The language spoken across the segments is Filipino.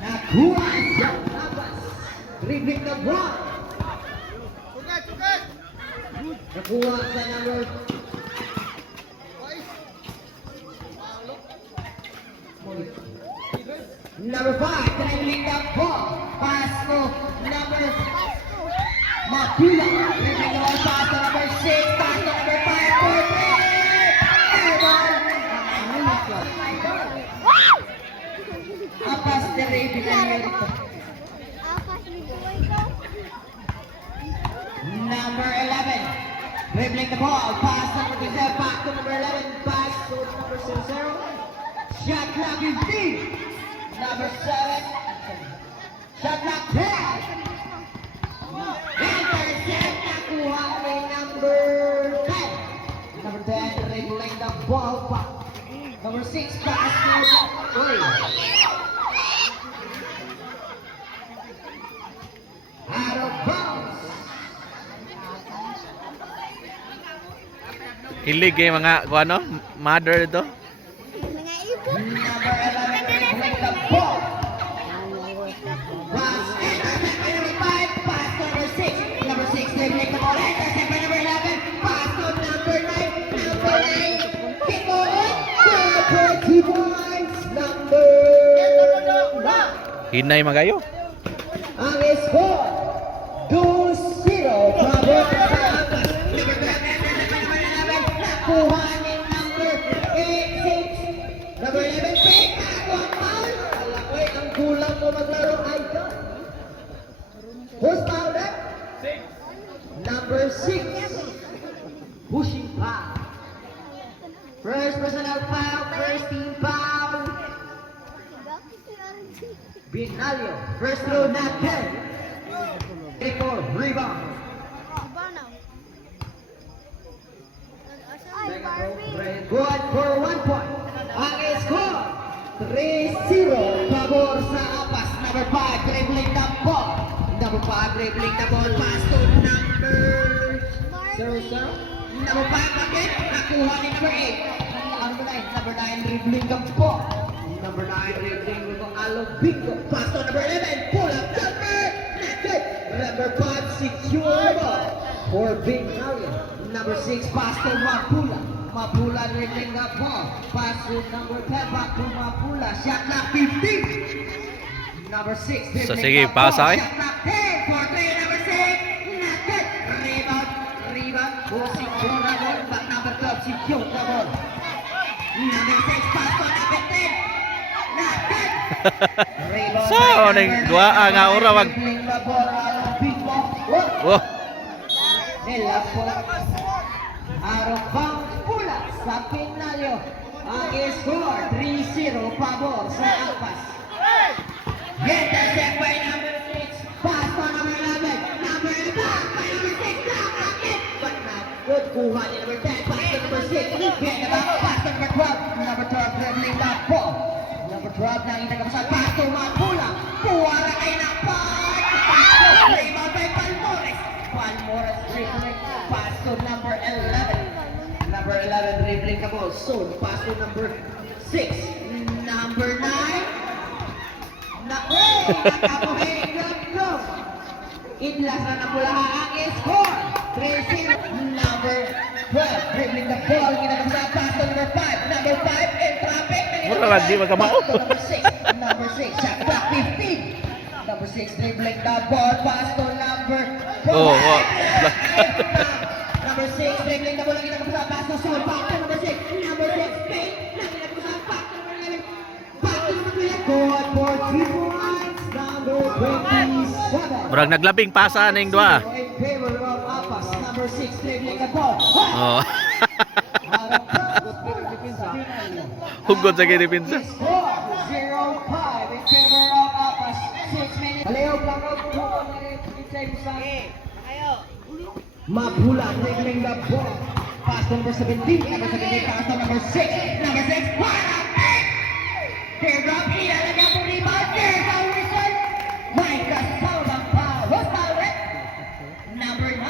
Nakuha siya labas. Dribbling the ball. Nakuha sa number 5, dribbling the ball. Pass to number Mapula. Dribbling the ball, pass to number 6, pass to number 5, for 3. Apas de Rey Villarreal. Number 11, dribbling the ball, pass to number 12, back to number 11, pass to number 0. Shot clock 15. Number 7, shot clock 10. Intercept, nakuha ni number 10. Number 10, dribbling the ball, back. Number 6, pass to out of bounds. Hilig yung mga ano, mother ito. Number 11, dribbling the ball. Pass, intercept by number 5, pass to number 6. Number 6, dribbling the ball, intercept by number 11, pass to number 9. Number 9, kick on, 20 points. Number 9. Hinay magayo. Ang score, 2-0. Bravo sa Apas. Number 11, nakuha ni number 8. Number 11, pick ako ang foul. Alakoy, ang kulang mo maglaro ay doon. Who's fouled up? Number 6. Pushing foul. First personal foul, first team foul. Binalyo, first throw not 10. For rebound. Good for 1 point. Ang score, 3-0. Pabor sa Apas. Number 5, dribbling the ball. Number 5, dribbling the ball. Pass to number 0-0. Number 5 again. Nakuha ni number 8. Number 9, dribbling the ball. Number 9, dribbling with Alobingo. Pass to number 11. Pull up number. Number 5, secure ball for Big Mario. Number 6, pass to Mapula. Mapula dribbling the ball. Pass to number 10, back to Mapula. Shot clock 15. Number 6, dribbling So, sige, the ball. pasa eh. Shot clock 10 for 3. Number 6, not good. Rebound. Oh, secure the ball. Back number 12, secure the ball. Number 6, pass to number 10. Not good. Rebound So, by nang number dua 9. nga ora wag. Dribbling the ball. Alobingo. Oh, Nila po out of bounds pula sa Pinalyo. Ang score 3-0 pabor sa Apas. Intercept by number 6, pass to number 11, number 11 by number 6, block again, but not good. Kuha ni number 10, pass to number 6, get the back, pass to number 12, number 12 dribbling that ball. Number 12 na inagapasal, pass to Mapula, puwara kayo ng part, pass to rebound by Palmores. Palmores dribbling, pass to number 11. Number 11 dribbling the ball. So, pass to number 6. Number 9. Nakabuhay no. Idlas na napulaha ang score. 3-0. Number 12 dribbling the ball. Ginagapasal, pass to number 5. Number 5 in traffic. mura lang di magkamao. Number 6. Number 6. Shot clock 15. Number 6 dribbling the ball. Pass to number 4. Oh, Number 6 dribbling the ball. Ginagapasal, pass to Sol. Back to number 6. Number 6 fake. Ginagapasal, back to number 11. Back to number 12. Good for 3 points. Number 27. Murag naglabing pasa ning dua. In favor of Apas. Number 6 dribbling the ball. Oh. Hugod sa kinipinsa. Score 0-5 in favor of Apas. 6 minutes. Aleo Blanco. Mapula dribbling the ball. Pass to number 17. Number 17 pass to number 6. Number 6. Teardrop. Ilalagay po rebound. There's a whistle. May kasaw ng foul. What's foul? Number 9.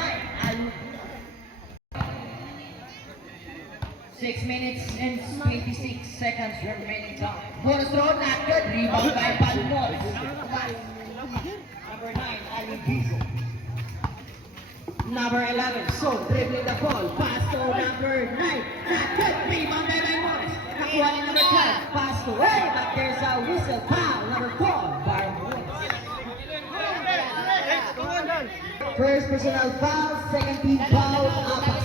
6 minutes and 26 seconds remaining time. Bonus throw, not good. Rebound by Balmores. Number 9, Ali Bizo. Number 11, so dribbling the ball. Pass to number 9. Not good. Rebound by Balmores. Nakuha ni number 12. Pass to away, but there's a whistle. Foul. Number 4, Balmores. First personal foul, second team foul, Apas.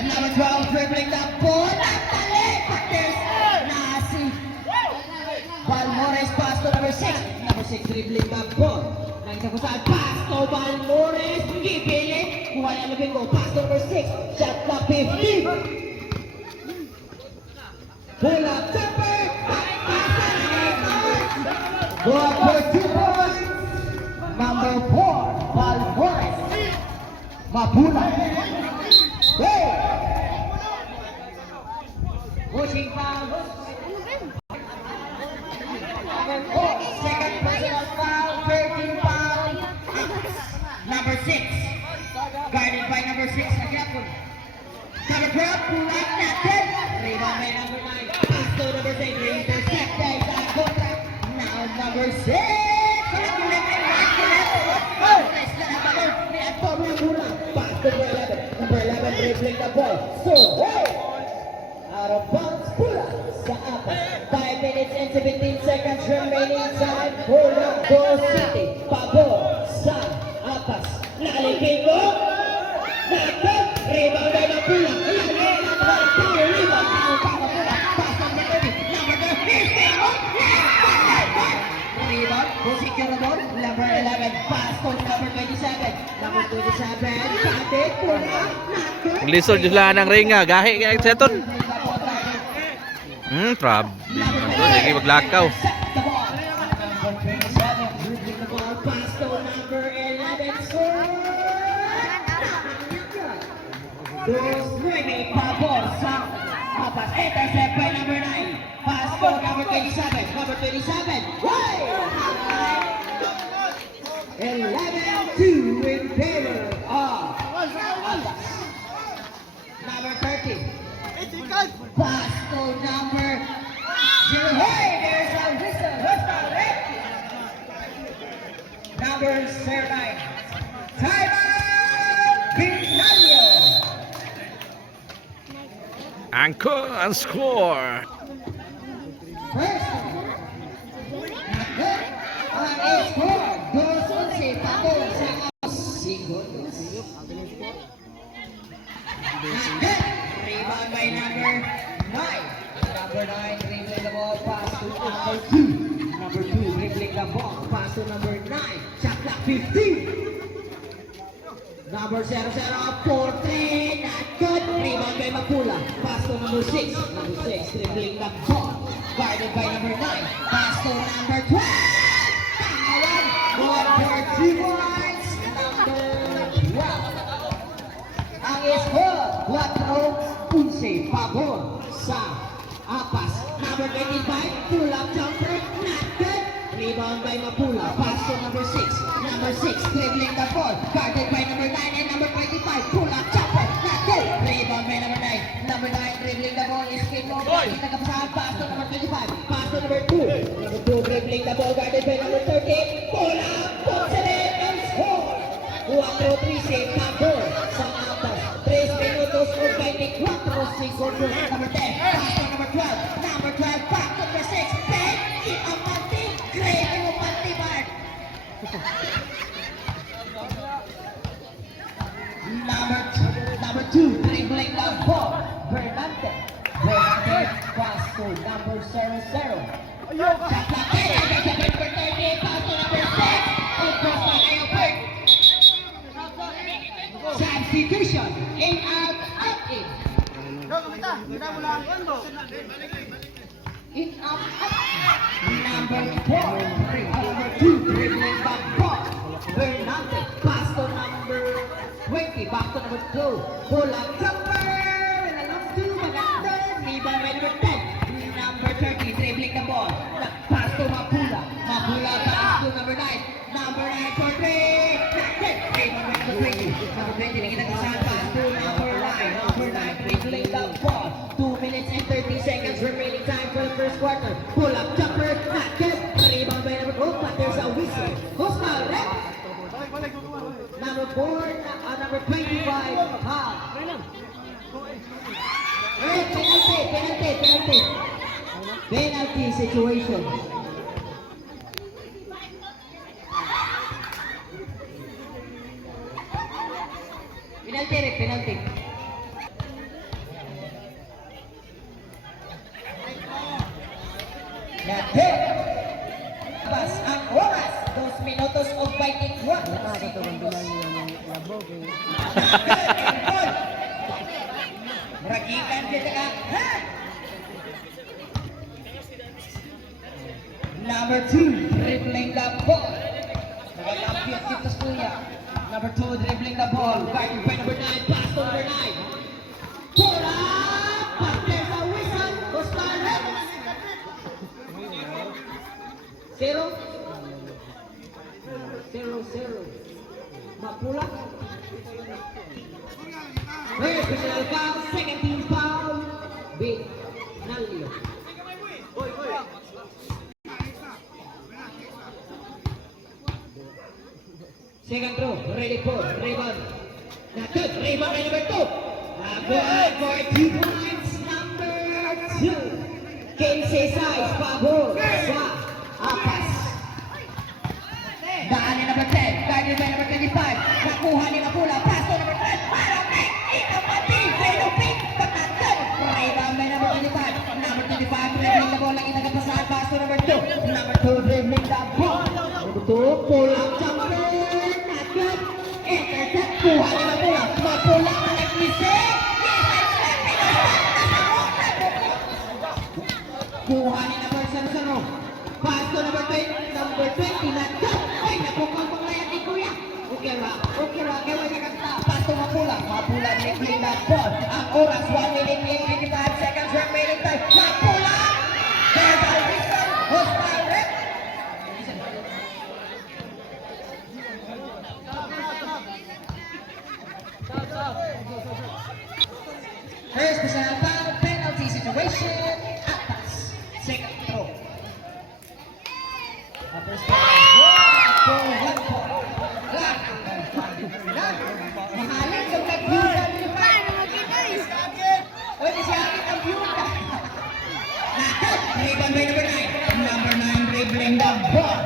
Number 12 dribbling the ball. Natali! But there's Nasi. Balmores pass to number 6. Number 6 dribbling the ball. Nakita ko saan. Pass to Balmores. Gipilit. Kuha niya labing go. Pass to number 6. Shot clock 15. Pull up jumper. Go up for 2 points. Number 4, Balmores. Mapula. Hey! Pushing foul. Number 4, second personal foul, 13 foul. Number 6, guarded by number 6, Nagyapon. Number 12, pull up, nothing. Rebound by number 9. Pass to number 6, intercept by Zagontra. Now number 6. Number 11 dribbling the ball. So, hey! Out of bounds, pula sa Apas. 5 minutes and 17 seconds remaining time. Orlando City. Pabor sa Apas. Nalipin mo. Nakot. Rebound ay mapula. Rebound. Pass number 30. Number 15. Rebound. Secure the ball. Number 11. Pass to number 27. Number 27. Kapit. Pula. Lisod jud lang ang ringa, gahi kay seton. Problem. Ano lagi maglakaw. Pabor sa Apas. Intercept by number 9. Pass to number 27. Number 27. Why? 11-2 in favor of Apas. Number 30. Pass to number 0. Hey, there's a whistle. Number 09. Timeout, Binario. Anchor and score. First, ang score, 2-11 Pabor sa Apas. Segundos. Rebound by number 9. Number 9 dribbling the ball, pass to number 2. Number 2 dribbling the ball, pass to number 9. Shot clock 15. Number 00, 4-3, not good. Rebound by Mapula, pass to number 6. Number 6 dribbling the ball, guarded by number 9. Pass to number 12. Tawaran, 1-4-2 points. Number 12. Ang score, 4-11 Pabor sa Apas. Number 25, pull-up jumper, not good. Rebound by Mapula, pass to number 6. Number 6, dribbling the ball, guarded by number 9 and number 25, pull-up jumper, not good. Rebound by number 9. Number 9, dribbling the ball, is spin over. Nagkapasahan, pass to number 25, pass to number 2. Number 2, dribbling the ball, guarded by number 13, pull-up, puts it in, and score. 4-13 Pabor sa Apas. 3 minutos con 24 segundos. Number 10, pass to number 12. Number 12, back to number 6. Ben, ang panty. Great yung panty, Mark. Number 2, dribbling the ball. Bernante. Pass to number 00. Shot clock 10. Number 30, pass to number 6. Cross by kayo, Bert. Substitution. In, out, out, in. In, out, out. Number 4. Number 2. Dribbling the ball. Bernante. Pass to number 20. Back to number 2. Pull up jumper. And a long 2. Maganda. Rebound by number 10. Number 30. Dribbling the ball. Pass to Mapula. Mapula pass to number 9. Number 9 for 3. Rebound by number 20. Number 20. Nakita ka saan. Pass to number 9. Number 9. Dribbling the ball. penalty situation. Penalty. Natin. Apas ang oras. 2 minutos of fighting. 1. Meragikan kita ka. Number 2, dribbling the ball. Nag-ampiat kita sa kuya. Number 2, dribbling the ball. Guarded by number 9, pass to number 9. Pull up! But there's a whistle. Costalet. 0. Mapula. First personal foul, second team foul. Big Nalio. Second throw, ready for rebound. Good rebound by number 2. Good for 2 points, number 2. Kinsey size, pabor sa Apas. Daan ni number 10, guarded by number 25. Nakuha ni Mapula, pass to number 10. Para make it a pati, Fredo Pink, patatag. Rebound by number 25. Number 25, dribbling the ball, lagi nagpasahan, pass to number 2. Number 2, dribbling the ball. Number 2, pull up jumper. Not good. Intercept, kuha ni Mapula. Mapula na nag-isip. Kuha ni number 7. Pass to number 20. Number 20, not good. Ay, napukang panglayat ni Kuya. Okay ra. Kaya wala kanta. Pass to Mapula. Mapula dribbling the ball. Ang oras, 1 minute and 25 seconds remaining time. Mapula! There's a whistle. Hostile rep. First personal foul, penalty situation. Atas. Second throw. First foul. Mahalin yung nag-byuda ni Oy, kasi akin ang byuda. Rebound by number 9. Number 9 dribbling the ball.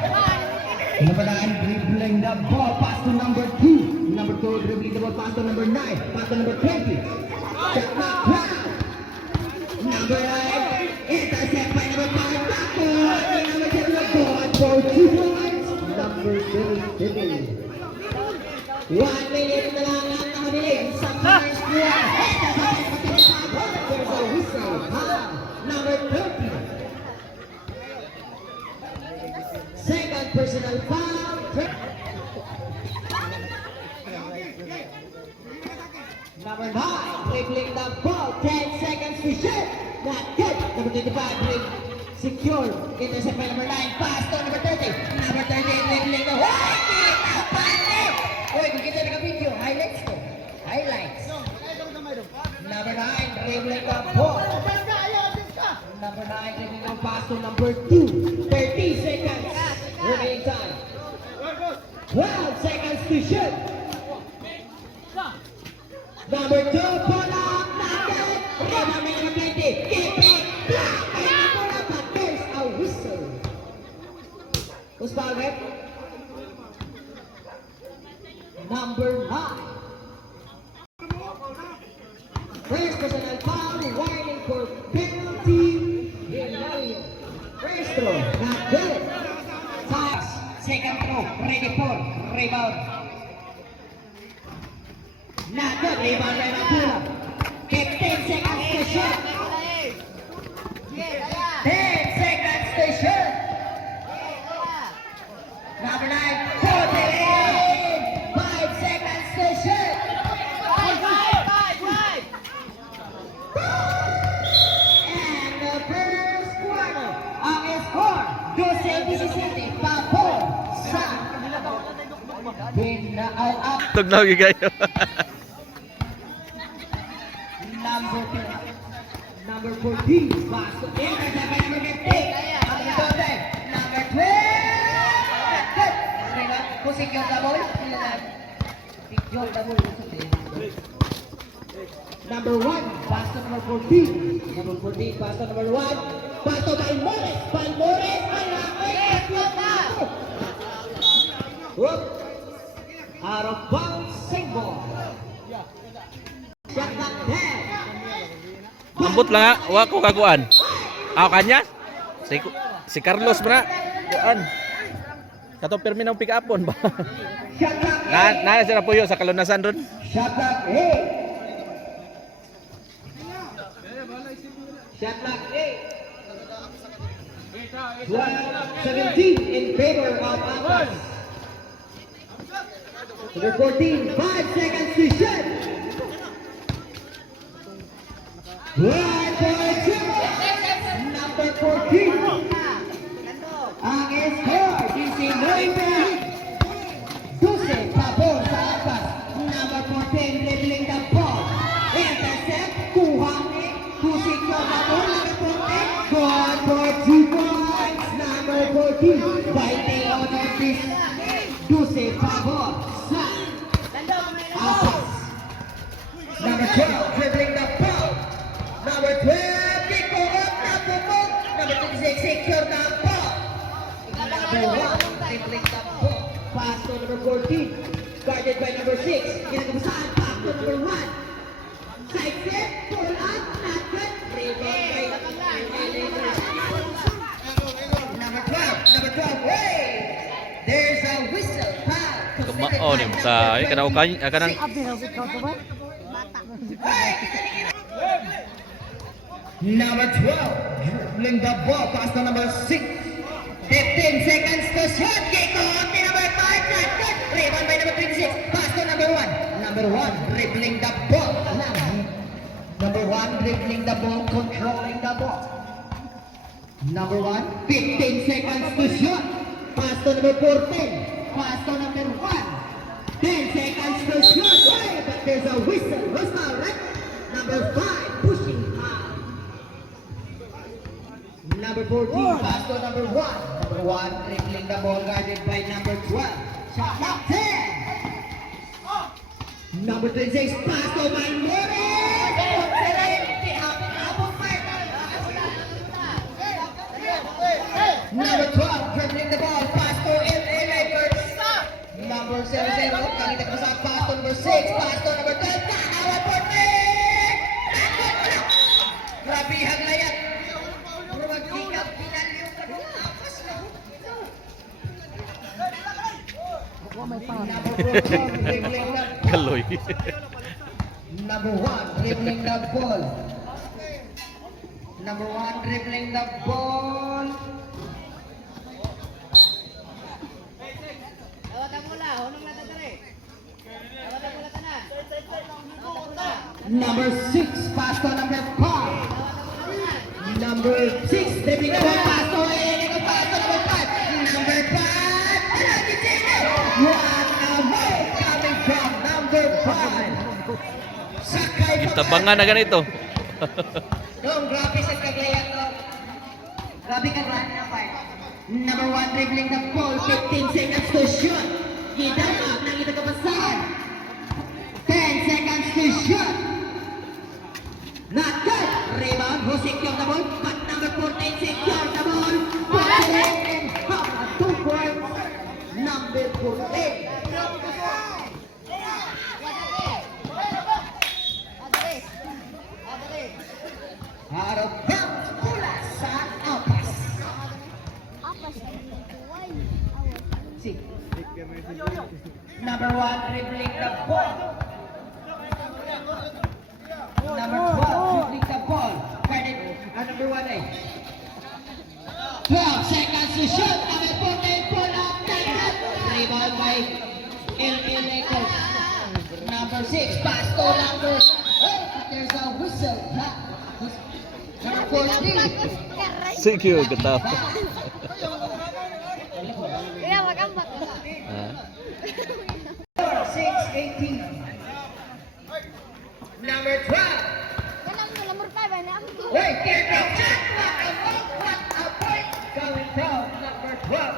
Number 9 dribbling the ball. Pass to number 2. Number 2 dribbling the ball. Pass to number 9. Pass to number 20. Check my crowd. Number 9. Intercept by number 5. Backward. Number 10 the ball for 2 points. Number 7. 1 minute na lang ang nakabiling sa first quarter. There's a whistle. Number 30. Second personal foul. Number 9, dribbling the ball. 10 seconds to shoot. Not good. Number 25, dribble. Secure. Intercept by number 9. Pass to number 30. Number 30, dribbling the ball. Uy, kung kita naka-video, highlights ko. Highlights. Number 9, dribbling the ball. Number 9, dribbling the pass to number 2. 30 seconds. Remaining time. 12 seconds to shoot. Number 2, pull up. Naked. Rebound by number 20. Keep it. Block. And pull up, but there's a whistle. Who's foul, rep? Number 9. First personal foul, warning for penalty. First throw, not good. Pass, second throw, ready for rebound. Not good, rebound by Mapula. Keep 10 seconds to shoot. 10 seconds to shoot. Number 9, put it in. 5 seconds to shoot. And the first quarter, ang score, 12-17, pabor sa Binaan Up. Tugnaw yung kayo. Number 14, pass to intercept by number 15. Number 12. Kung secure the ball, secure the ball. Number 1, pass to number 14. Number 14, pass to number 1. Pasto Balmores. Balmores. Malaki. Whoop. Out of bounds. Single. Shot clock 10. Ambot lang ha. Wa ko kaguan. Aw kanya? Si Carlos bra. Kuan. Kato permi ng pick upon ba? Shot clock 8. Na sila puyo sa kalunasan ron. Shot clock 8. Shot clock 8. 17 in favor of Apas. Number 14, 5 seconds to shoot. 1 point triple. Number 14. Ang score, 19. 12 pabor sa Apas. Number 14, dribbling the ball. Intercept, kuhangin. Kusik ko pabor. Number 14, goal for 2 points. Number 14, fighting on the fish. 12 pabor sa Apas. Number 12, dribbling the ball. Number 12, kick ko up na pupok. Number 26, secure the ball. Number 1, dribbling the ball. Pass to number 14, guarded by number 6. Ginagabasan, pass to number 1. Side step, pull up, not good. Rebound by number 12, hey! There's a whistle, foul. Kumao ni ta. Ay kana ukay kanang Number 12, dribbling the ball, pass to number 6. 15 seconds to shoot, kick off to number 5, not good. Rebound by number 26, pass to number 1. Number 1, dribbling the ball. Number 1, dribbling the ball, controlling the ball. Number 1, 15 seconds to shoot. Pass to number 14. Pass to number 1. 10 seconds to shoot. Hey, but there's a whistle. Whistle, right? Number 5, pushing hard. Number 14, pass to number 1. Number 1, dribbling the ball, guarded by number 12. Shot clock 10. Number 26, pass to Balmores. Number 12, dribbling the ball, pass to LA Lakers. Number 7, kakita ko sa pass to number 6, pass to number 12, tanawa po grabe haglayan. Puro mag-pick-up, pinaliw ka doon. Apas na. Number 4, dribbling the ball. kaloy. Number 1, dribbling the ball. Number 1, dribbling the ball. Number 6, pass to number 5. Number 6, dribbling the ball, pass to number 5. Number 5, what a move coming from number 5. Sakay pa. Tabangan na ganito. Dong, grabe sa kaglayan ko. Grabe ka ba na part? Number 1, dribbling the ball, 15 seconds to shoot. Gidamag ng itagabasan. 10 seconds to shoot. Not good. Rebound, who secure the ball? But number 14 secure the ball. Put it in and half a 2 points. Number 14. Out of bounds, pula sa Apas. See. Number 1, dribbling the ball. Number 12, dribbling the ball. Number 1, 12 seconds to shoot. Number 14, pull up, tight. Rebound by LA Lakers. Number 6, pass to number. Oh, there's a whistle. Number 14. Sige, gataw. Kaya magambak. 6-18. Number 12. Ganang nomor 5 ba na? Wait, get the shot. What a point. Coming from number 12.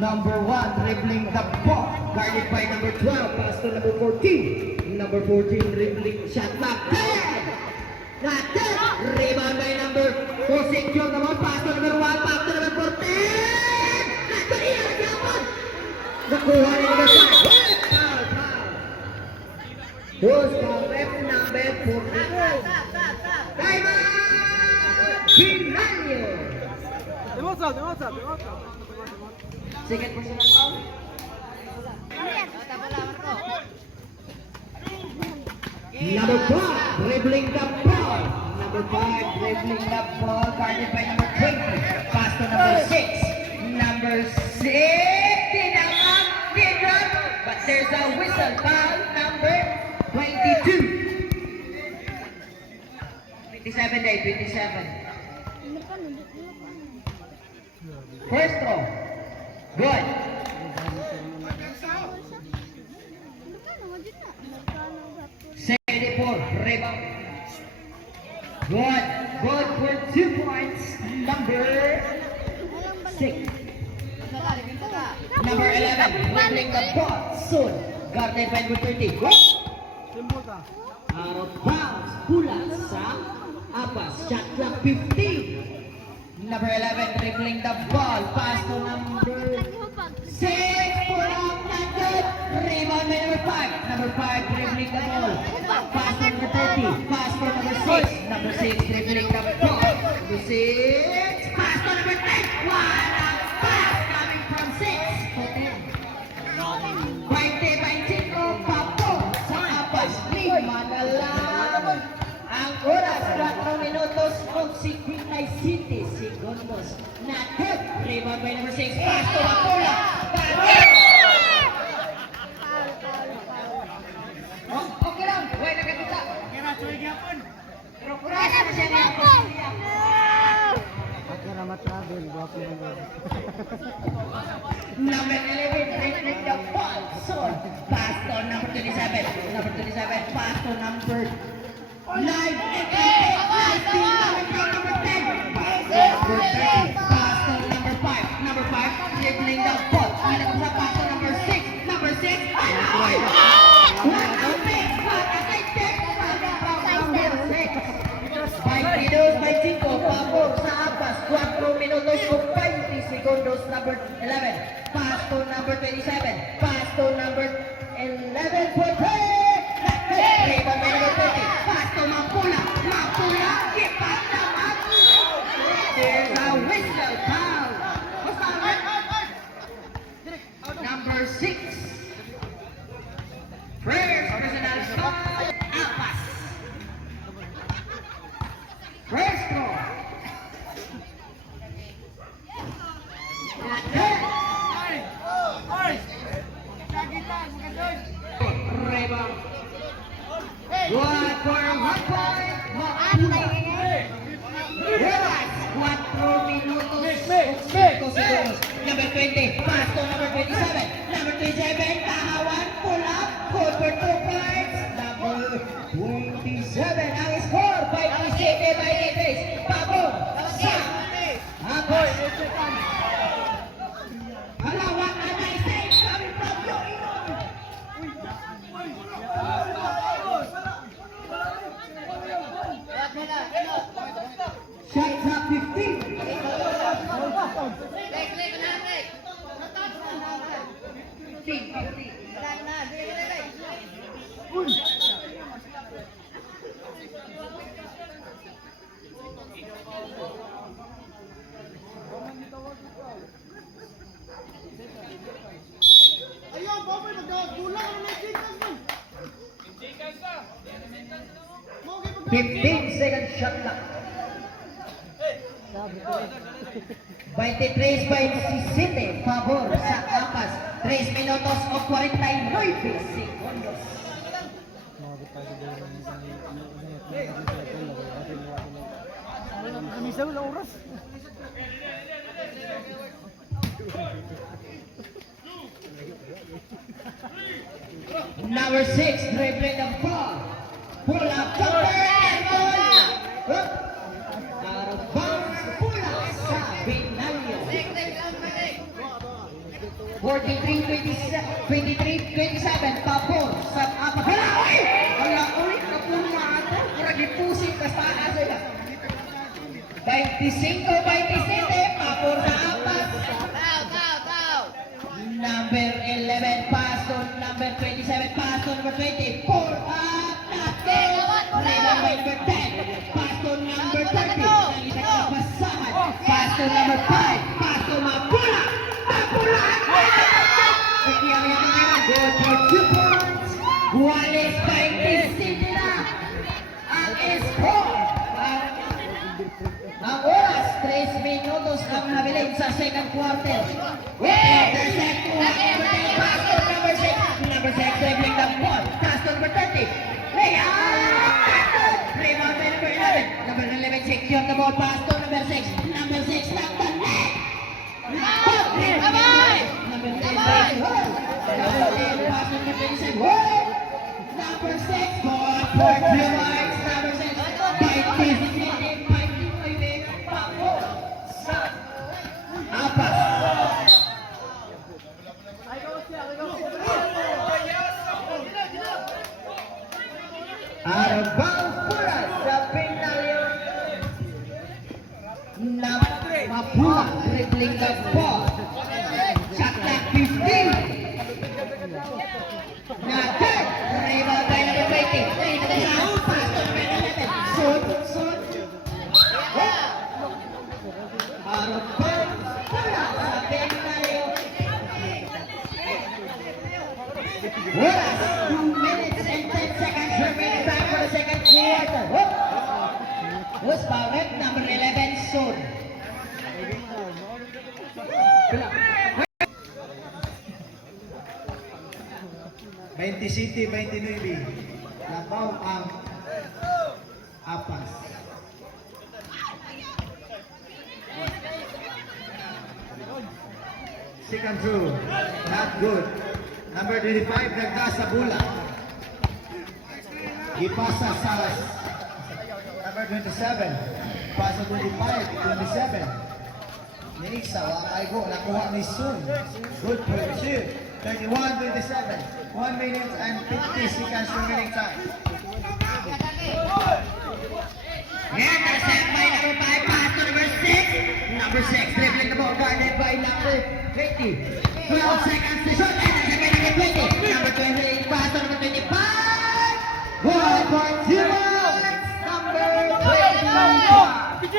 Number 1, dribbling the ball. Guarded by number 12, pass to number 14. Number 14, dribbling shot clock. Not dead. Rebound by number 4, secure naman. Pass to number 1, pass to number 14. Not dead. Iyan naman. Nakuha ni number 5. Foul. Who's foul? Ref number 14. Time out. Pinanyo. Second personal foul. Number 5, dribbling the ball. Number 5, dribbling the ball, guarded by number 20. Pass to number 6. Number 6, tinamang, tinamang. But there's a whistle, foul number 22. 27 day, 27. First throw. Good. Second for rebound. Good. Good for 2 points. Number 6. Number 11. Dribbling the ball. Soon. Guarded by number 20. Go. Out of bounds. Pula sa apas. Shot clock 15. Number 11. Dribbling the ball. Pass to number 6. Pull up. Not good. Rebound by number 5. Number 5. Dribbling the ball. Pass to number 30. Pass for number 6. Number 6. Dribbling the ball. Number 6. Pass to number 10. What a pass coming from 6 to 10. 20-25 papo sa apas. Lima na lang. Ang oras, 4 minutos kung 57 segundos. Not good. Rebound by number 6. Pass to Mapula. Okay lang. Huwag nakakita. Pero kurasa na siya nga po. Number 11, dribbling the ball. So, pass to number 27. Number 27, pass to number 9. Nice team coming from number 10. Number 10, pass to number 5. Number 5, dribbling the ball. Ano sa pass to number 6. Number 6, ay! What a miss! What a side check! Number 6. 22-25, pabor sa apas. 4 minutos kung 20 segundos. Number 11, pass to number 27. Pass to number 11 for 3. Rebound by number 30. Pass to Mapula. Mapula, ipat naman. There's a whistle foul. Number 6. First personal foul. Apas. First throw. Rebound. Good for 1 point. Mapula. Relax. 4 minutos. 5 segundos. Number 20. Pass to number 27. Number 27. Kahawan. Pull up. Good for 2 points. Number 27. Ang score. 57 by Davis. Pabor. Sa apas. Halawak na nice save coming from Yoinon. Shots up 15. 15. Ayaw, Bobby, magkulang na chikas mo. 15 second shot clock. 23-27, favor sa apas. 3 minutos o 49 segundos. Number 6, dribbling the ball. Pull up, jumper, and goal. Out of bounds, pull up sa Binalyo. 23-27, pabor sa apat. Hala, oy! Hala, oy! Napuna ako. Mura gipusik, basta sila. 25-27, pabor sa apat. Number 11, pass to number 27, pass to number 20. Four up, nothing. Rebound by number 10, pass to number 30. Nakita ka pasahan. Pass to number 5, pass to Mapula. Mapula! Good for 2 points. Walis 27 na. Ang score. Ang oras, 3 minutos ang nabilin sa second quarter. Intercept to pass to number 6. Number 6, dribbling the ball. Pass to number 30. Rebound by number 11. Number 11, secure the ball. Pass to number 6. Number 6, knock the net. Number 10, pass to number 27. Number 6, ball for 2 points. Number 6, by 15. Apas. Arbang pula sa penalyo. Mapula dribbling the ball. Shot clock 15. Natin. Rebound by number 20. Pass to number 11. Shoot. Arbang pula sa penalyo. Oras, 2 minutes and 10 seconds remaining time for the second quarter. Who's foul rep? Number 11, Son. City, 29. Labaw ang Apas. Second through, not good. Number 25, nagda sa bula. Ipasa sa number 27. Pasa 25, 27. Nisa, wakay go, nakuha ni Sun. Good for 2. 31-27. 1 minute and 50 seconds remaining time. Intercept by number 5, pass to number 6. Number 6, dribbling the ball, guarded by number 20. 12 seconds to shoot. Intercept by number 20. Number 20, pass to number 25. 1.0. Number 25.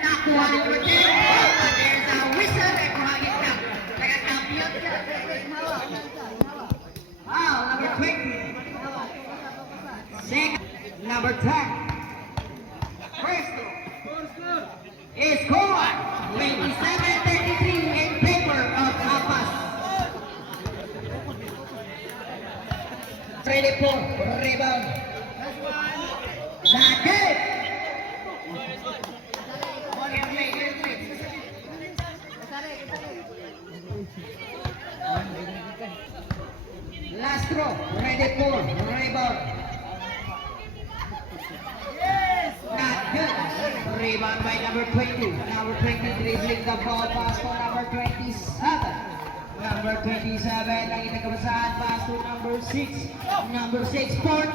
Nakuha ni number 10. There's a whistle. Nakuha kita. Nagka-champion ka. Wow, number 20. Second. Number 10. First is score 27-33 in favor of Apas. Ready for rebound. Naked. Last throw. Ready for rebound. Not good. Rebound by number 20. Number 20 dribbling the ball. Pass to number 27. Number 27. Lagi nagkabasahan. Pass to number 6. Number 6. 14.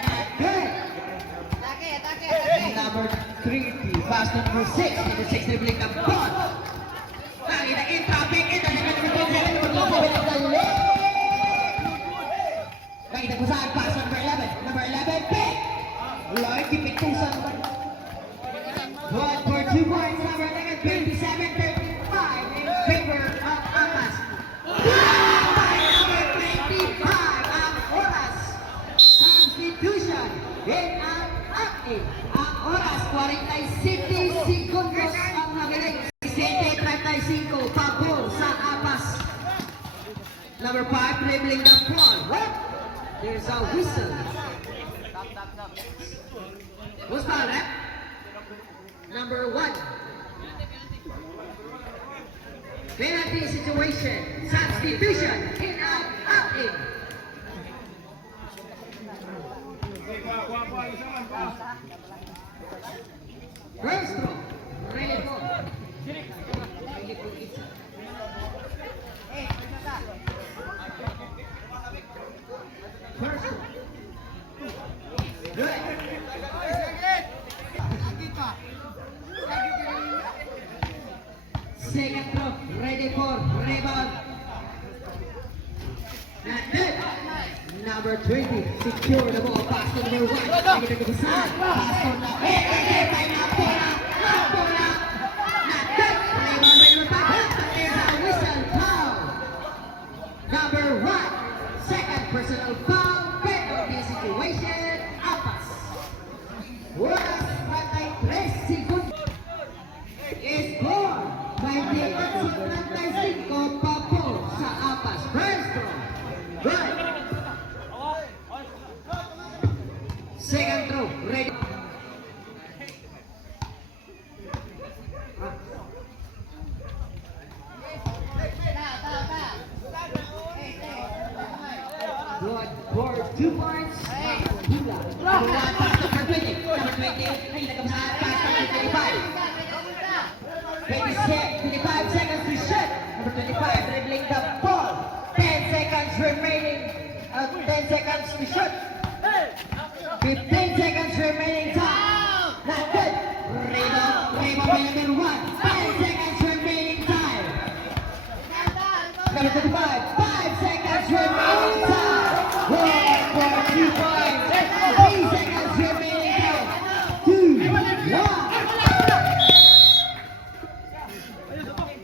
Not good. Number 30. Pass to number 6. Number 6 dribbling the ball. Lagi na in traffic. Ito na number 27. Number 27 of the leg. Lagi nagkabasahan. Pass to number 11. Number 11. Pick. Lloyd, kipitusan ba? Good for 2 points, number 27-35 in favor of Apas. By number 25, ang oras. Substitution in ang active. Ang oras, 47 segundos ang nabiling. 35, pabor sa Apas. Number 5, dribbling the ball. There's a whistle. Who's foul, eh? Number 1. Penalty situation. Substitution. In out in. First throw. Ready for. number 20. Secure the ball. Pass to number 1. Take it to the side. Pass to number 8. Napola. Not good. Rebound by number 5. There's a whistle. Foul. Number 1. Second personal foul. Penalty situation. Apas. Oras patay 3 segundos. Score. May dikat sa 35 pabor sa Apas. First throw. Good. Second throw. Ready. Good for 2 points. Hula. Number 1, pass to number 20. Number 20, ay nagkabasahan, pass to number 25. 25 seconds to shoot. Number 25 dribbling the ball. 10 seconds remaining. 10 seconds to shoot. 15 seconds remaining time. Not good. Rebound by number 1. 5 seconds remaining time. Number 25. 5 seconds remaining time. 1 for 2 points. 3 seconds remaining time. 2, 1.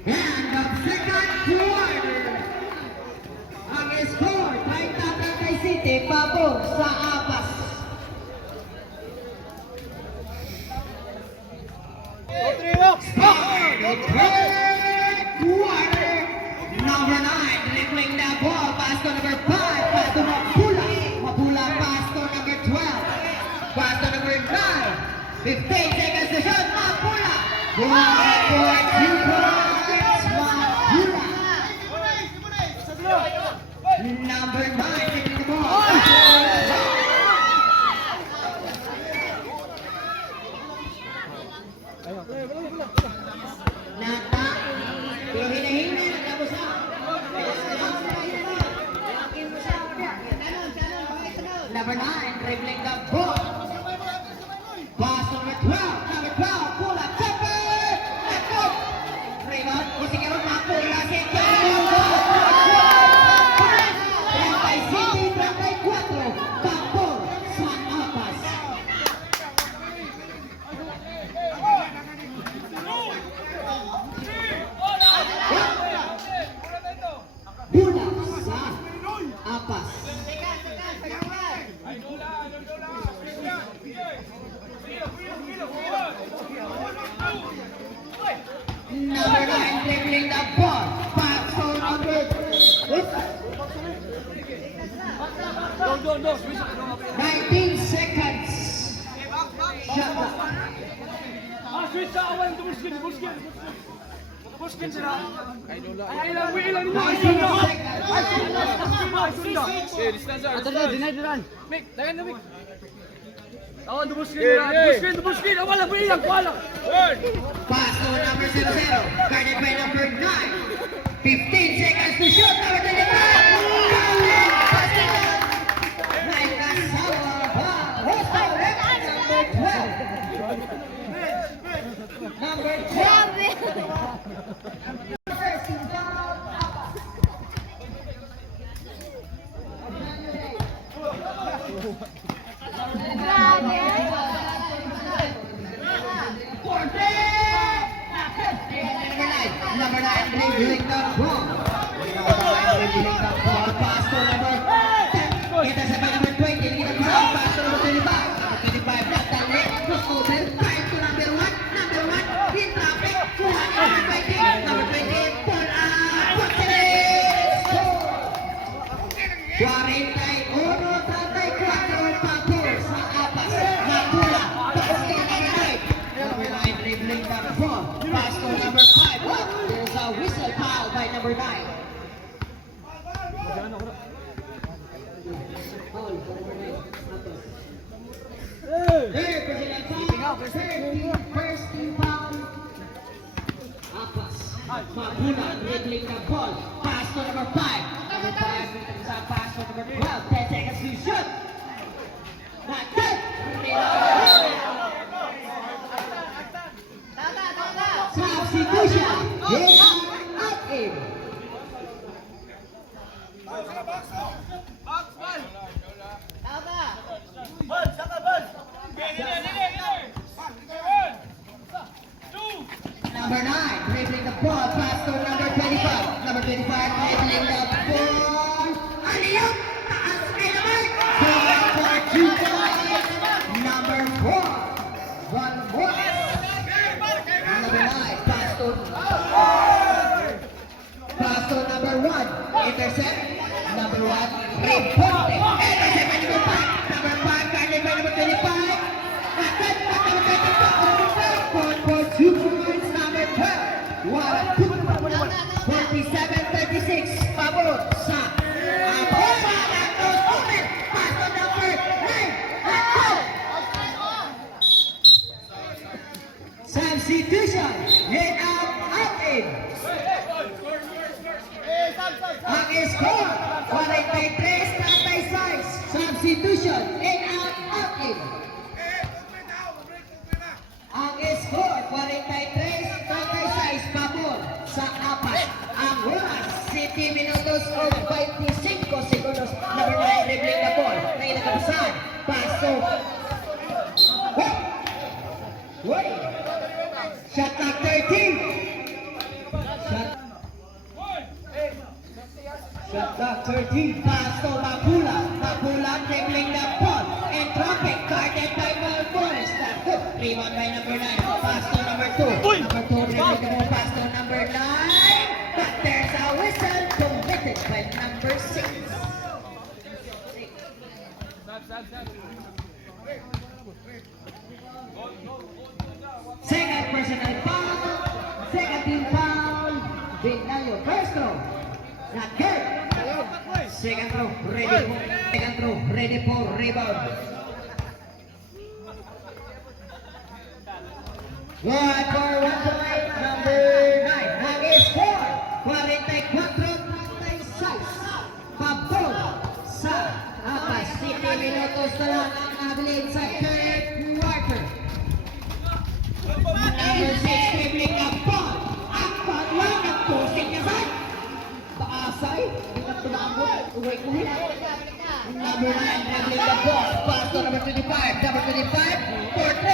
And the second quarter, ang score, 30-37, pabor sa Apas. Start the third quarter. Number 9, dribbling the ball, pass to number 5, pass to Mapula. Mapula, pass to number 12, pass to number 9. 15 seconds to shoot, Mapula. 1 for 2 points. Number 9 taking the ball. Nata, pero hinahinay na tapos na. Number 9 dribbling the ball. Pass to number 12. Number 12, pull up, chopper. Let's go. Rebound, Usikero Mapula, Number 9 dribbling the ball. Pass to number 19 seconds. Shot clock. 19 seconds. Pass to number 00, guarded by number 9. 15 seconds to shoot. Number 25. Number 12. Number 9 dribbling the ball. Pass to number 10. Intercept by number 20. Pass to number 25. Number 25 not done yet. Crossover. Drive to number 1. Number 1 in traffic. Number 20. Number 20. Pull up. Puts it in. Score. 41-34 pabor sa Apas. Napula. Pass to number 9. Number 9 dribbling the ball. Pass to number 5. There's a whistle foul by number 9. Foul for number 9. Third personal foul. First team foul. Apas. Mapula dribbling the ball. Pass to number 5. Number 5 with the pass to number 12. 10 seconds to shoot. Not good. Substitution. They are out in. Number 9, dribbling the ball, pass to number 25. Number 25, dribbling the ball. Aliyah, taas kay naman. Point for 2 points. Number 4, 1 point. Number 9, pass to number 1. Intercept. Number 1, rebound. Intercept by number 5. Number 5, guarded by number 25. Naked by number 25. Point for 2 points. Number 12. What a two. 47-36. Pabor sa Abosa. That goes open. Pass to number 9. Substitution. Hit out, out in. Ang score, 43-36. Substitution, in out, out in. Ang score, 43-36. Pabor sa apat. Ang oras, 7 minutos o 25 segundos. Number 9, dribbling the ball. May nakapasan. Paso. Wait. Shot clock 13. Shot clock 13. Paso Mapula. Mapula dribbling the ball. And traffic guarded by Malbones. Rebound by number 9. Pass to number 2. Number 2 dribbling the ball. Pass to number 9. But there's a whistle committed by number 6. Second personal foul. Second team foul. Binayo. First throw. Not good. Second throw. Ready for. Second throw. Ready for rebound. One for 1 point. Number 9. Ang score. 44-36. Pabor sa apas. 7 minutos na lang ang nabilin sa third quarter. Number 6, dribbling the ball. Ang pagwag at posing niya sa paasay. Uwi. Number 9, dribbling the ball. Pass to number 25. Number 25, for 3.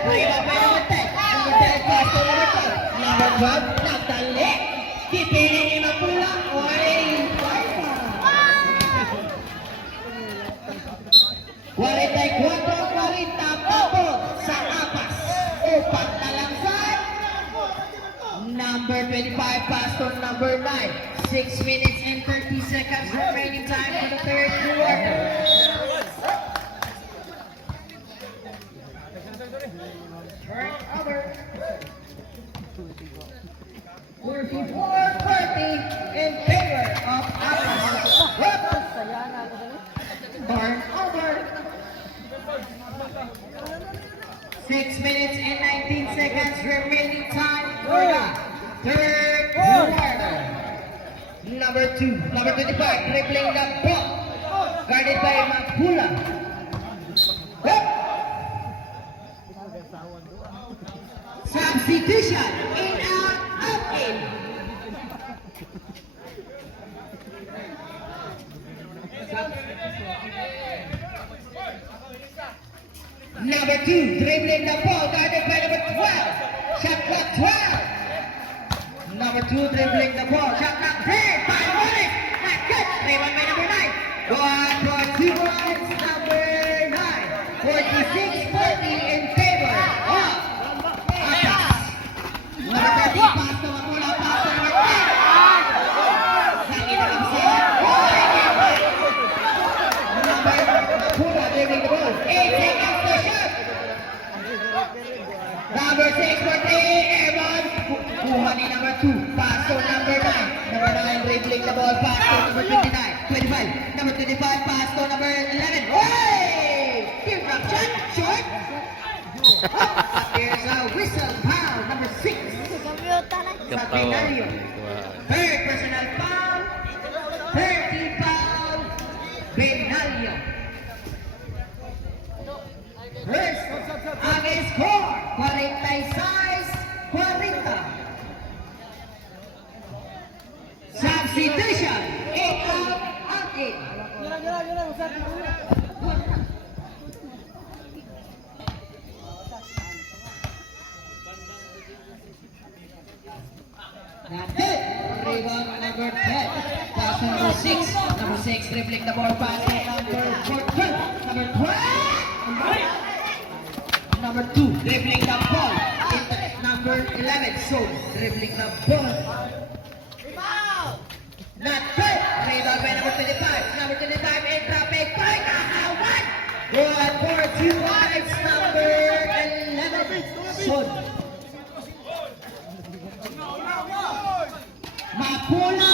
Rebound by number 10. Number 10, pass to number 12. Number 12, nagdali. Kipiling ni Mapula. Oy, 44-40 Pabor sa apas. Upat na lang sa number 25, pass to number 9. 6 minutes and 30 seconds remaining time for the third quarter. Turnover. 44-40 in favor of Apas. Turnover. 6 minutes and 19 seconds remaining time for the third quarter. Number 2, number 25, dribbling the ball. Guarded by Mapula. Substitution. In out, out in. Number 2, dribbling the ball, guarded by number 12. Shot clock 12. Number 2, dribbling the ball, shot clock 10. 5 minutes. Not good. Rebound by number 9. One for 2 points, number 9. 46-40 in favor of Atas. Number 13, pass to Mapula, pass to number 10. Nakita lang siya. Number Mapula, dribbling the ball. 8 seconds to shoot. Number 6 for 3, Evan. Kuha ni number 2, pass to number 9. Number 9, dribbling the ball, pass to number 25. Number 25, pass to number 11. Hey! Give up shot, short. There's a whistle, foul, number 6. Sa Binario. Third personal foul. 30 foul. Binario. First, ang score, 46-40. Substitution, 8 out, out in. Not good. Rebound number 10. Pass to number 6. Number 6 dribbling the ball. Pass to number 12. Number 12. Number 2 dribbling the ball. Number 11. So dribbling the ball. Not good. Rebound by number 25. Number 25 in traffic. Point. One. Good for 2 points. Number 11. Son. Mapula.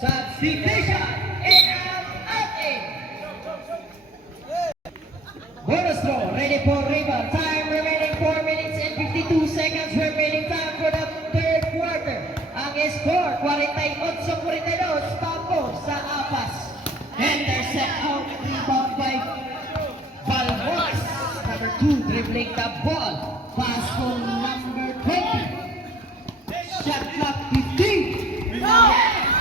Substitution in out in. Bonus throw, ready for rebound. Time remaining 4 minutes and 52 seconds remaining time for the third quarter. Ang score, 48-42, Papo sa Apas. Henderson out, rebound by Balmores. Number 2 dribbling the ball. Pass to number 20. Shot clock 15.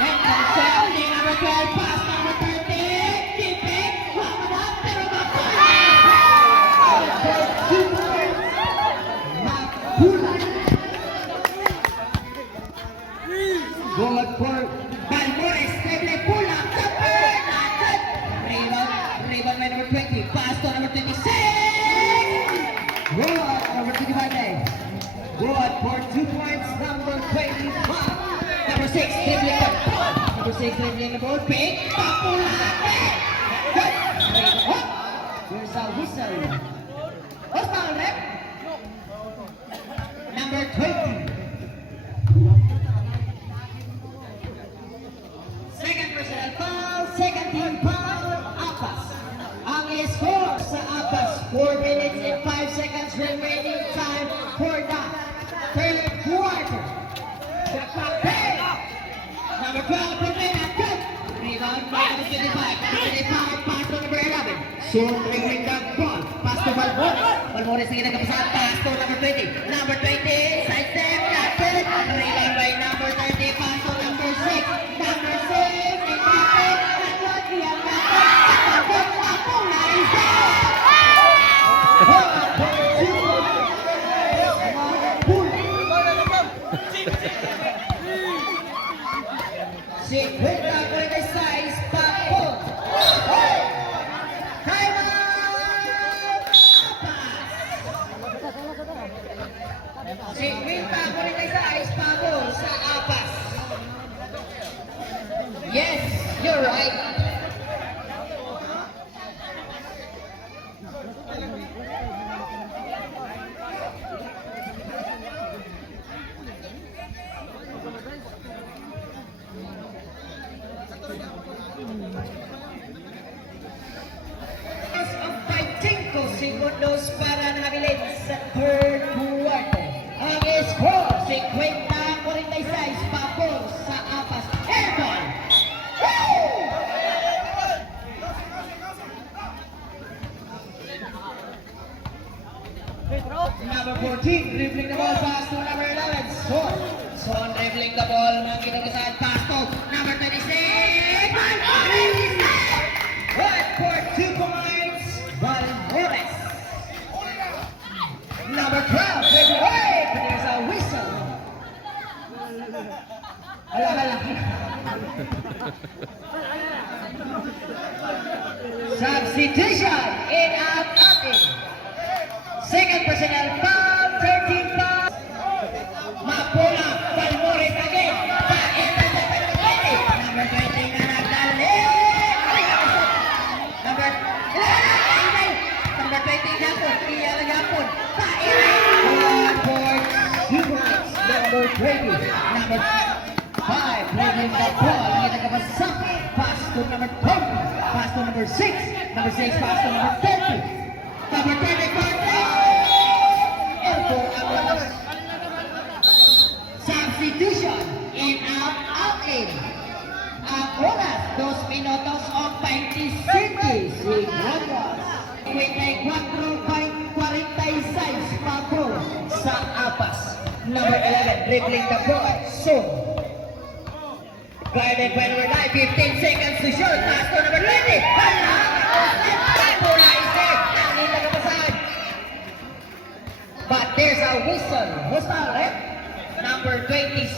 Henderson only number 12. Pass number 13. Keeping. Wala na, pero Mapula. Good for Balmores. Dribbling Pula. Rebound by number 20. Pass to number 26. Good. Number 25. Good for 2 points. Number 25. Number 6 dribbling the ball. Number 6 dribbling the ball. Pick. Papulate. Good. Oh. There's a whistle. What's my rep? Number 20. Second personal foul. Second team foul. Apas. Ang score sa Apas. 4 minutes and 5 seconds remaining time for the third quarter. The clock paid. Number 12, Provena, good. Rebound by number 25. 25, pass to number 11. Soon bringing the ball. Pass to Balmores. Balmores sige nagkapasahan. Pass to number 20. Number 20, side step, not good. Rebound by number 30. Pass to number 6. Number 6, in traffic. Not good. We have not good. Mapula is there. Sequenta por el size, Papo. Time out. Sequenta por el size, Papo sa Apas. Yes, you're right. Of 5 segundos para nabilin sa third quarter. Ang score, 50-46, Papor sa Apas. Airball! Number 14, dribbling the ball, pass to number 11, Son. Son dribbling the ball, mga kinagasahan, pass to number 26, Balmores! Good for 2 points, Balmores. Number 12, dribbling, hey, there's a whistle. Ala. Substitution, in out, in. Second personal foul, 13 foul. Mapula, Balmores again. Number 20 na nagdali. Number 20 Japon, Iyan Japon. Number 20. Number 5, dribbling the ball. Hindi nagkabasap. Pass to number 10. Pass to number 6. Number 6, pass to number 30. Number 34. Substitution in out in. Ang oras, 2 minutos o 27 segundos. 54-46 Papo sa Apas. Number 11, dribbling the ball. So, Guarded by number 9, 15 seconds to shoot. Pass to number 20. Pula is there. Nakita ka pasahan. But there's a whistle. Who's foul, right? Number 26.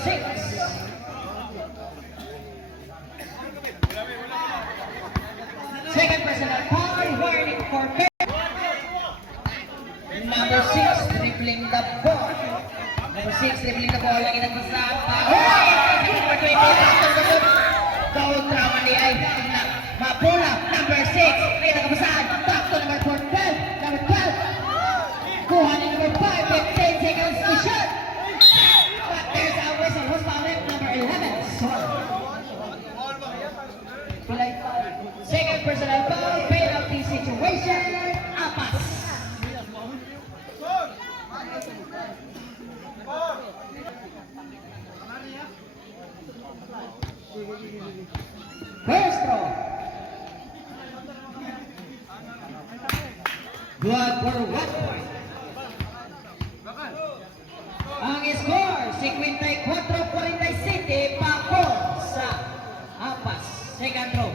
Second personal foul, warning for number 6 dribbling the ball. Number 6 dribbling the ball. Lagi nagpasahan. Number 20. Foul trauma ni ay Mapula. Number 6. Lagi nagpasahan. Back to number 4. 12. Number 12. Kuha ni number 5. 15 seconds to shoot. But there's a whistle. Who's foul? Number 11. Sorry. Second personal foul, penalty situation, Apas. First throw. Good for 1 point. Ang score, 54-47 Pacor sa Apas. Second throw.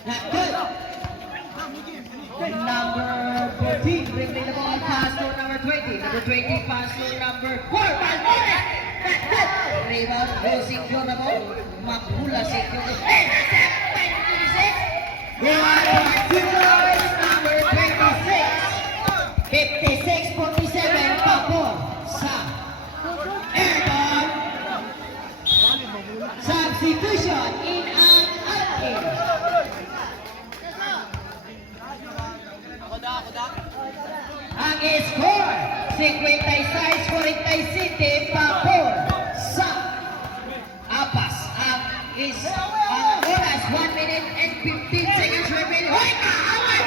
Not good. Number 14, dribbling the ball, pass to number 20. Number 20, pass to number 4. Balmores! Not good. Rebound, losing the ball. Mapula, secure the ball. Good for 2 points, number 26. 56-47, Pacor sa Airborne. Substitution in an outfield. Ang score, 56-47 Pacor sa Apas. Ang oras, 1 minute and 15 seconds remaining. Hoy, kaaway!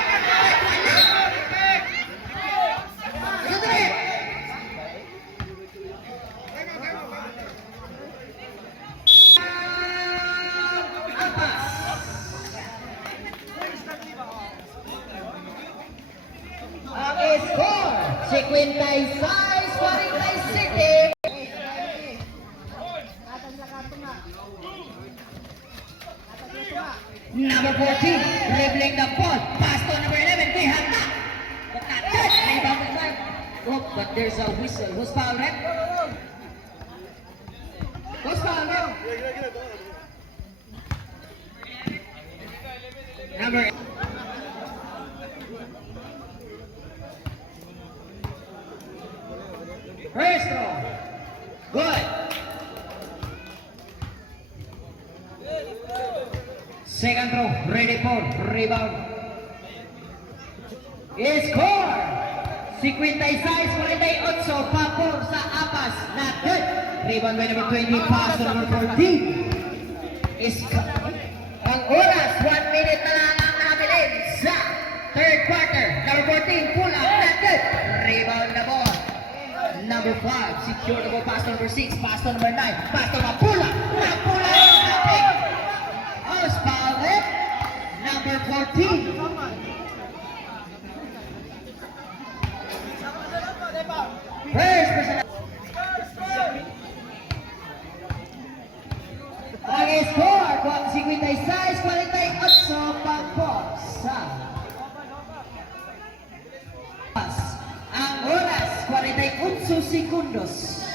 Wala! Sandali! Apas. Ang score, 56-47. Number 14, dribbling the ball. Pass to number 11. They have not. But not good. Rebound the time. Oh, but there's a whistle. Who's foul, right? Who's foul now? Number first throw. Good. Second throw. Ready for rebound. Score. 56-48 Pacor sa Apas. Not good. Rebound by number 20. Pass to number 14. Ang oras, 1 minute na lang ang nabilin sa third quarter. Number 14, pull up. Not good. Rebound the ball. Number 5, secure the ball. Pass to number 6. Pass to number 9. Pass to Mapula. Mapula is nothing. House foul it. Number 14. First personal. Ang score, 56-48 Pacor sa Apas. Ang oras, 48 segundos.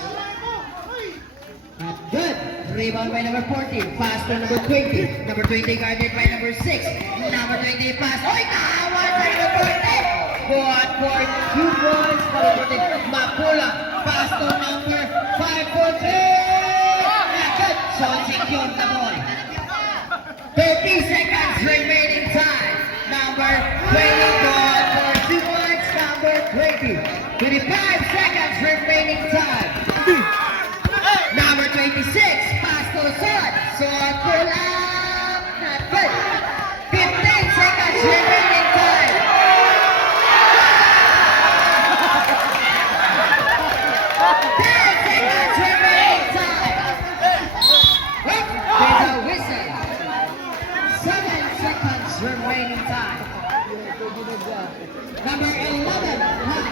Not good. Rebound by number 14. Pass to number 20. Number 20 guarded by number 6. Number 20 pass. Oy, kaaway by number 20. Good for 2 points. Number 14. Mapula. Pass to number 5 for 3. Not good. So secure the ball. 30 seconds remaining time. Number 20 good for 2 points. Number 20. 25 seconds remaining time. Number 26, pass to Sword. Sword pull up. Not good. 15 seconds remaining time. 10 seconds remaining time. There's a whistle. 7 seconds remaining time. Number 11, high.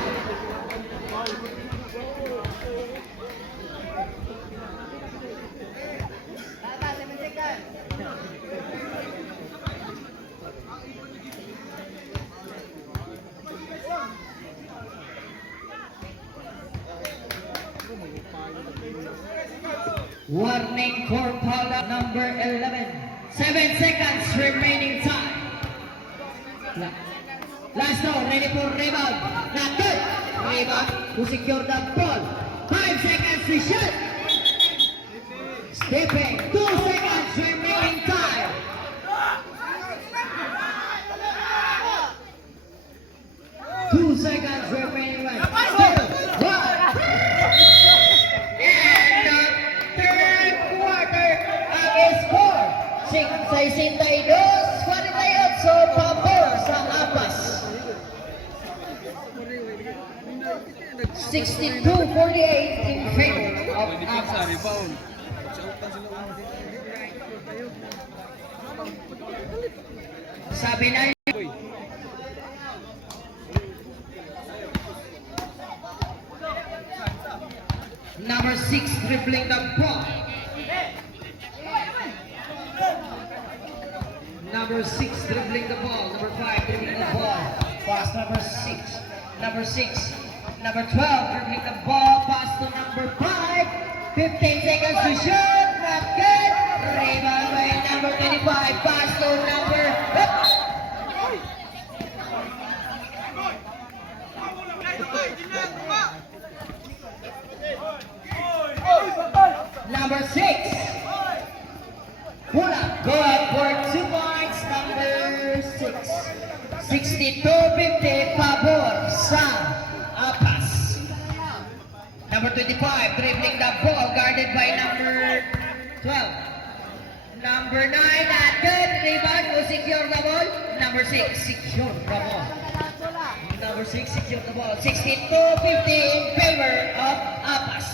Warning for foul number 11. 7 seconds remaining time. Last now, ready for rebound. Not good. Rebound to secure the ball. 5 seconds to shoot. Stepping. 2 seconds remaining time. Two seconds remaining. One. And the third quarter ang score. 62-48 pabor sa Apas. 62-48 in favor of Apas. Sabi na number 6 dribbling the ball. Number 6 dribbling the ball. Number 5 dribbling the ball. Pass number 6. Number 6. Number 12 dribbling the ball. Pass to number 5. 15 seconds to shoot. Not good. Rebound by number 25. Pass to number... Number 6. Pula. Go up for 2 points. Number 6. 62-50 pabor sa Apas. Number 25 dribbling the ball, guarded by number 12. Number 9, not good. Rebound to secure the ball. Number 6 secure the ball. Number 6 secure the ball. 62-50 in favor of Apas.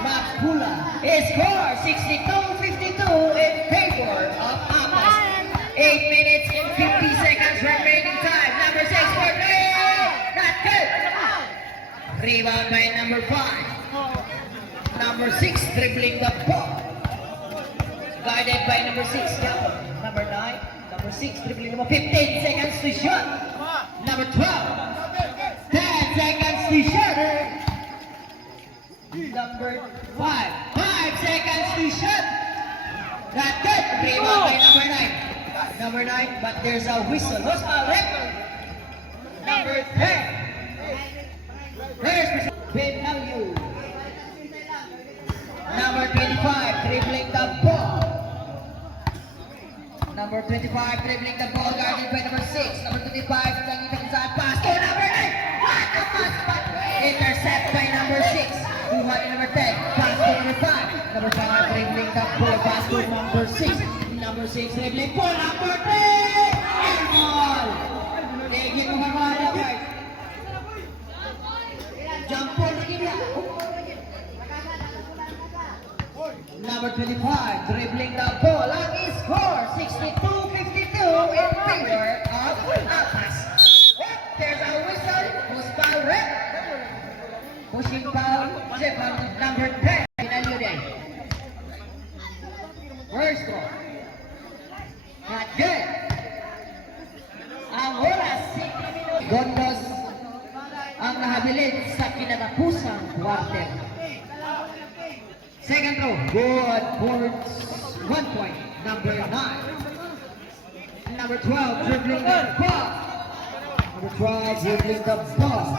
Mapula score 62-52 in favor of Apas. 8 minutes and 50 seconds remaining time. Number 6 for 3. Not good. Rebound by number 5. Number 6 dribbling the ball. Guided by number 6. Number 9. Number 6 dribbling the ball. 15 seconds to shoot. Number 12. 10 seconds to shoot. Number 5. 5 seconds to shoot. Not good. Rebound by number 9. Number 9, but there's a whistle. What's my record? Number 10. There's Benalyu. Number 25, dribbling the ball. Number 25, dribbling the ball, guarded by number 6. Number 25, nangitang saan pass to number 9. What a pass, but intercept by number 6. Kuha ni number 10, pass to number 5. Number 5, dribbling the ball, pass to number 6. Number 6, dribbling ball, number 3. And ball. Tigil mo ba mga jump ball na gila. Number 25, dribbling the ball. Ang score, 62-52 in favor of Apas. There's a whistle. Who's foul rep? Pushing foul. Number 10, Benalyu day. First one. Not good. Ang oras, 6 minutos. Gondos ang nahabilit sa kinatapusang quarter. Second row, good for 1 point. Number 9. Number 12, dribbling the ball. Number 12, dribbling the ball.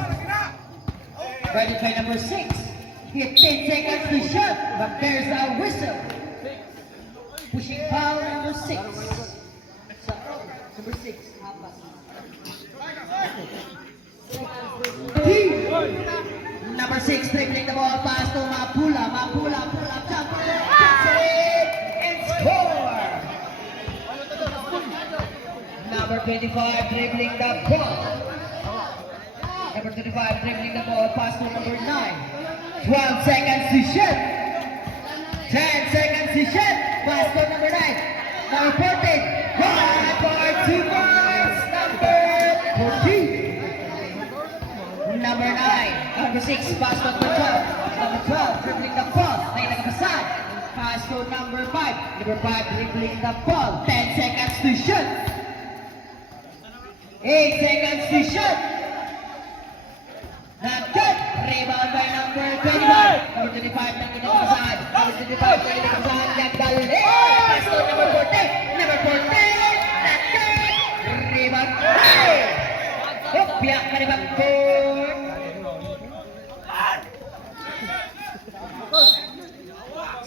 Ready by number 6. 15 seconds to shoot, but there's a whistle. Pushing foul number 6. Number 6, Apas. Number 6, dribbling the ball, pass to Mapula. Mapula, pull up, jump, and score. Number 25, dribbling the ball. Number 25, dribbling the ball, pass to number 9. 12 seconds to shoot. 10 seconds to shoot. Pass to number 9. Number 14. One for 2 points. Number 14. Number 9. Number 6. Pass to number 12. Number 12. Dribbling the ball. May nakapasad. Pass to number 5. Number 5. Dribbling the ball. 10 seconds to shoot. 8 seconds to shoot. Not good. Rebound by number 21. Number 25 ng kinakasahan. Number 25 ng kinakasahan. Nagaling. Pass to number 14. Number 14. Not good. Rebound. Hey! Hopya ka ni backcourt.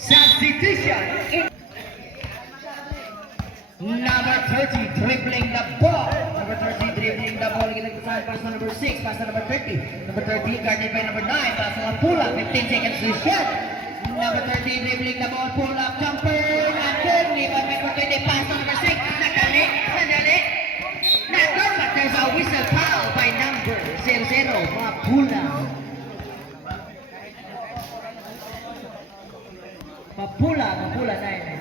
Substitution. Number 30 dribbling the ball. Number 30 dribbling the ball. Pass to number 6. Pass to number 30. Number 30 guarded by number 9. Pass to pull up. 15 seconds to shot. Number 30 dribbling the ball. Pull up jumper. Not good. Rebound by number 20. Pass to number 6. Nadali. Nadali. Not good. But there's a whistle foul by number 00. Mapula. Mapula. Mapula 9.